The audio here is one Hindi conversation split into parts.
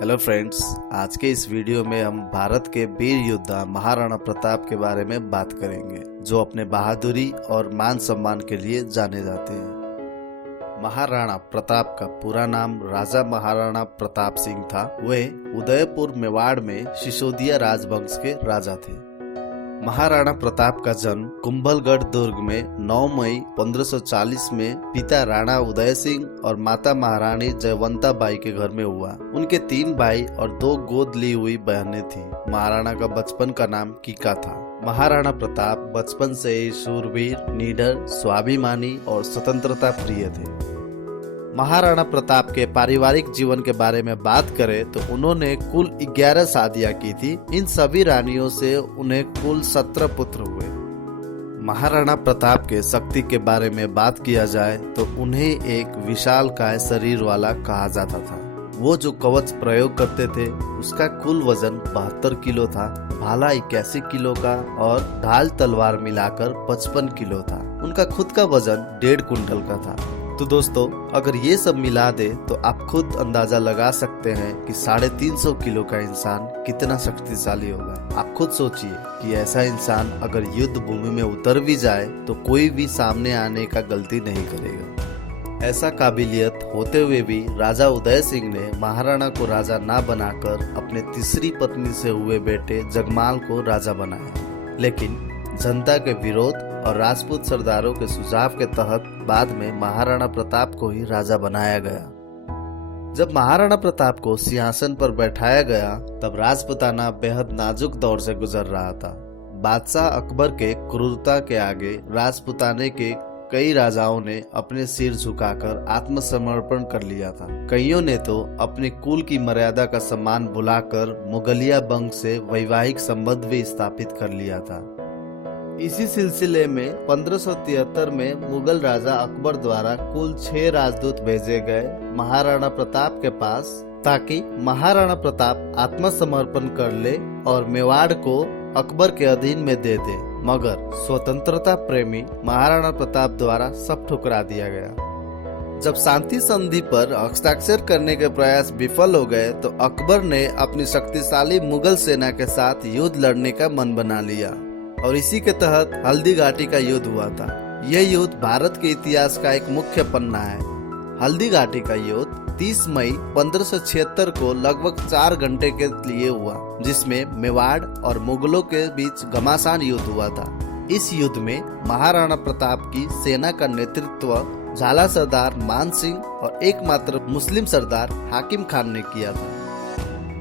हेलो फ्रेंड्स, आज के इस वीडियो में हम भारत के वीर योद्धा महाराणा प्रताप के बारे में बात करेंगे, जो अपने बहादुरी और मान सम्मान के लिए जाने जाते हैं। महाराणा प्रताप का पूरा नाम राजा महाराणा प्रताप सिंह था। वे उदयपुर मेवाड़ में सिसोदिया राजवंश के राजा थे। महाराणा प्रताप का जन्म कुंभलगढ़ दुर्ग में 9 मई 1540 में पिता राणा उदय सिंह और माता महारानी जयवंता बाई के घर में हुआ। उनके 3 भाई और 2 गोद ली हुई बहनें थीं। महाराणा का बचपन का नाम कीका था। महाराणा प्रताप बचपन से ही शूरवीर, निडर, स्वाभिमानी और स्वतंत्रता प्रिय थे। महाराणा प्रताप के पारिवारिक जीवन के बारे में बात करें तो उन्होंने कुल 11 शादियां की थी। इन सभी रानियों से उन्हें कुल 17 पुत्र हुए। महाराणा प्रताप के शक्ति के बारे में बात किया जाए तो उन्हें एक विशालकाय शरीर वाला कहा जाता था। वो जो कवच प्रयोग करते थे उसका कुल वजन 72 किलो था, भाला 81 किलो का और ढाल तलवार मिलाकर 55 किलो था। उनका खुद का वजन 1.5 कुंटल का था। तो दोस्तों, अगर ये सब मिला दे तो आप खुद अंदाजा लगा सकते हैं कि 350 किलो का इंसान कितना शक्तिशाली होगा। आप खुद सोचिए कि ऐसा इंसान अगर युद्ध भूमि में उतर भी जाए तो कोई भी सामने आने का गलती नहीं करेगा। ऐसा काबिलियत होते हुए भी राजा उदय सिंह ने महाराणा को राजा ना बनाकर अपने तीसरी पत्नी से हुए बेटे जगमाल को राजा बनाया। लेकिन जनता के विरोध और राजपूत सरदारों के सुझाव के तहत बाद में महाराणा प्रताप को ही राजा बनाया गया। जब महाराणा प्रताप को सिंहासन पर बैठाया गया तब राजपूताना बेहद नाजुक दौर से गुजर रहा था। बादशाह अकबर के क्रूरता के आगे राजपूताने के कई राजाओं ने अपने सिर झुकाकर आत्मसमर्पण कर लिया था। कईयों ने तो अपने कुल की मर्यादा का सम्मान भुलाकर मुगलिया वंश से वैवाहिक संबंध भी स्थापित कर लिया था। इसी सिलसिले में 1573 में मुगल राजा अकबर द्वारा कुल 6 राजदूत भेजे गए महाराणा प्रताप के पास, ताकि महाराणा प्रताप आत्मसमर्पण कर ले और मेवाड़ को अकबर के अधीन में दे दे। मगर स्वतंत्रता प्रेमी महाराणा प्रताप द्वारा सब ठुकरा दिया गया। जब शांति संधि पर हस्ताक्षर करने के प्रयास विफल हो गए तो अकबर ने अपनी शक्तिशाली मुगल सेना के साथ युद्ध लड़ने का मन बना लिया और इसी के तहत हल्दी घाटी का युद्ध हुआ था। यह युद्ध भारत के इतिहास का एक मुख्य पन्ना है। हल्दी घाटी का युद्ध 30 मई 1576 को लगभग 4 घंटे के लिए हुआ, जिसमें मेवाड़ और मुगलों के बीच घमासान युद्ध हुआ था। इस युद्ध में महाराणा प्रताप की सेना का नेतृत्व झाला सरदार मान सिंह और एकमात्र मुस्लिम सरदार हाकिम खान ने किया था।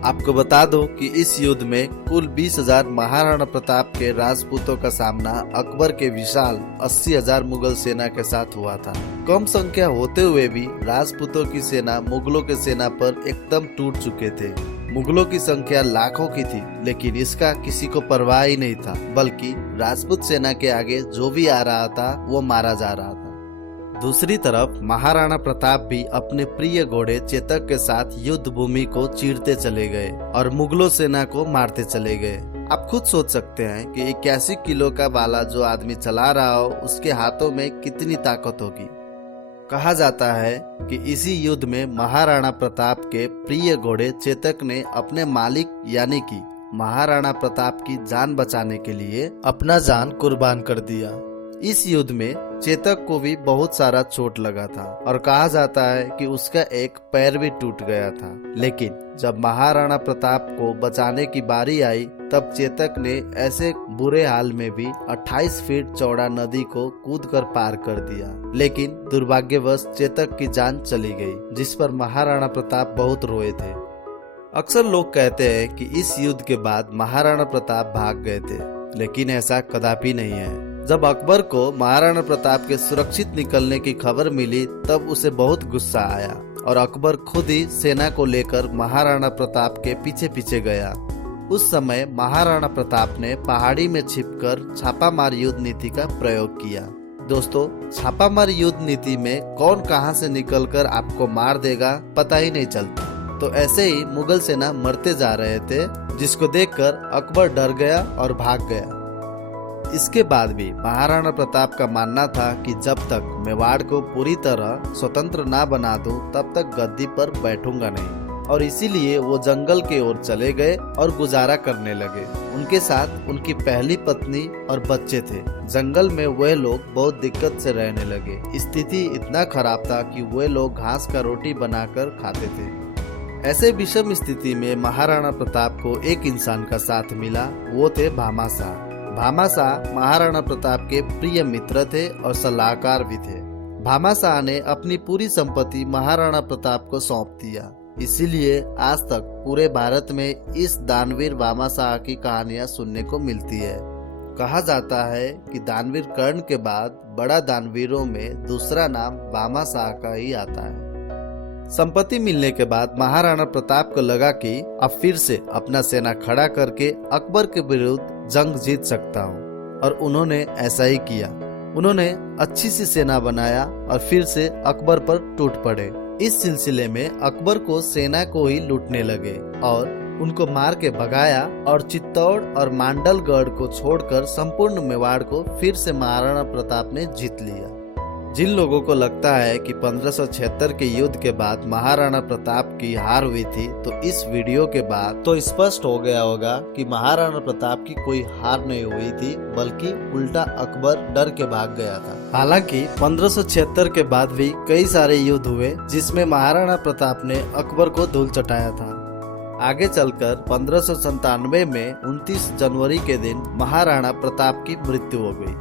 आपको बता दो कि इस युद्ध में कुल 20,000 महाराणा प्रताप के राजपूतों का सामना अकबर के विशाल 80,000 मुगल सेना के साथ हुआ था। कम संख्या होते हुए भी राजपूतों की सेना मुगलों की सेना पर एकदम टूट चुके थे। मुगलों की संख्या लाखों की थी, लेकिन इसका किसी को परवाह ही नहीं था, बल्कि राजपूत सेना के आगे जो भी आ रहा था वो मारा जा रहा था। दूसरी तरफ महाराणा प्रताप भी अपने प्रिय घोड़े चेतक के साथ युद्ध भूमि को चीरते चले गए और मुगलों सेना को मारते चले गए। आप खुद सोच सकते हैं कि 81 किलो का भाला जो आदमी चला रहा हो उसके हाथों में कितनी ताकत होगी। कहा जाता है कि इसी युद्ध में महाराणा प्रताप के प्रिय घोड़े चेतक ने अपने मालिक यानी कि महाराणा प्रताप की जान बचाने के लिए अपना जान कुर्बान कर दिया। इस युद्ध में चेतक को भी बहुत सारा चोट लगा था और कहा जाता है कि उसका एक पैर भी टूट गया था। लेकिन जब महाराणा प्रताप को बचाने की बारी आई तब चेतक ने ऐसे बुरे हाल में भी 28 फीट चौड़ा नदी को कूदकर पार कर दिया। लेकिन दुर्भाग्यवश चेतक की जान चली गई, जिस पर महाराणा प्रताप बहुत रोए थे। अक्सर लोग कहते हैं कि इस युद्ध के बाद महाराणा प्रताप भाग गए थे, लेकिन ऐसा कदापि नहीं है। जब अकबर को महाराणा प्रताप के सुरक्षित निकलने की खबर मिली तब उसे बहुत गुस्सा आया और अकबर खुद ही सेना को लेकर महाराणा प्रताप के पीछे पीछे गया। उस समय महाराणा प्रताप ने पहाड़ी में छिपकर छापामार युद्ध नीति का प्रयोग किया। दोस्तों, छापामार युद्ध नीति में कौन कहां से निकलकर आपको मार देगा पता ही नहीं चलता। तो ऐसे ही मुगल सेना मरते जा रहे थे, जिसको देखकर अकबर डर गया और भाग गया। इसके बाद भी महाराणा प्रताप का मानना था कि जब तक मेवाड़ को पूरी तरह स्वतंत्र ना बना दूं तब तक गद्दी पर बैठूंगा नहीं। और इसीलिए वो जंगल की ओर चले गए और गुजारा करने लगे। उनके साथ उनकी पहली पत्नी और बच्चे थे। जंगल में वह लोग बहुत दिक्कत से रहने लगे। स्थिति इतना खराब था कि वह लोग घास का रोटी बनाकर खाते थे। ऐसे विषम स्थिति में महाराणा प्रताप को एक इंसान का साथ मिला, वो थे भामाशाह। भामाशाह महाराणा प्रताप के प्रिय मित्र थे और सलाहकार भी थे। भामाशाह ने अपनी पूरी संपत्ति महाराणा प्रताप को सौंप दिया। इसीलिए आज तक पूरे भारत में इस दानवीर भामाशाह की कहानियां सुनने को मिलती है। कहा जाता है कि दानवीर कर्ण के बाद बड़ा दानवीरों में दूसरा नाम भामाशाह का ही आता है। संपत्ति मिलने के बाद महाराणा प्रताप को लगा कि अब फिर से अपना सेना खड़ा करके अकबर के विरुद्ध जंग जीत सकता हूँ, और उन्होंने ऐसा ही किया। उन्होंने अच्छी सी सेना बनाया और फिर से अकबर पर टूट पड़े। इस सिलसिले में अकबर को सेना को ही लूटने लगे और उनको मार के भगाया और चित्तौड़ और मांडलगढ़ को छोड़कर संपूर्ण मेवाड़ को फिर से महाराणा प्रताप ने जीत लिया। जिन लोगों को लगता है कि 1576 के युद्ध के बाद महाराणा प्रताप की हार हुई थी, तो इस वीडियो के बाद तो स्पष्ट हो गया होगा कि महाराणा प्रताप की कोई हार नहीं हुई थी, बल्कि उल्टा अकबर डर के भाग गया था। हालांकि 1576 के बाद भी कई सारे युद्ध हुए जिसमें महाराणा प्रताप ने अकबर को धूल चटाया था। आगे चलकर 1597 में 29 जनवरी के दिन महाराणा प्रताप की मृत्यु हो गई।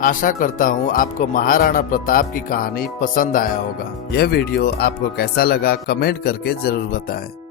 आशा करता हूँ आपको महाराणा प्रताप की कहानी पसंद आया होगा। यह वीडियो आपको कैसा लगा कमेंट करके जरूर बताएं।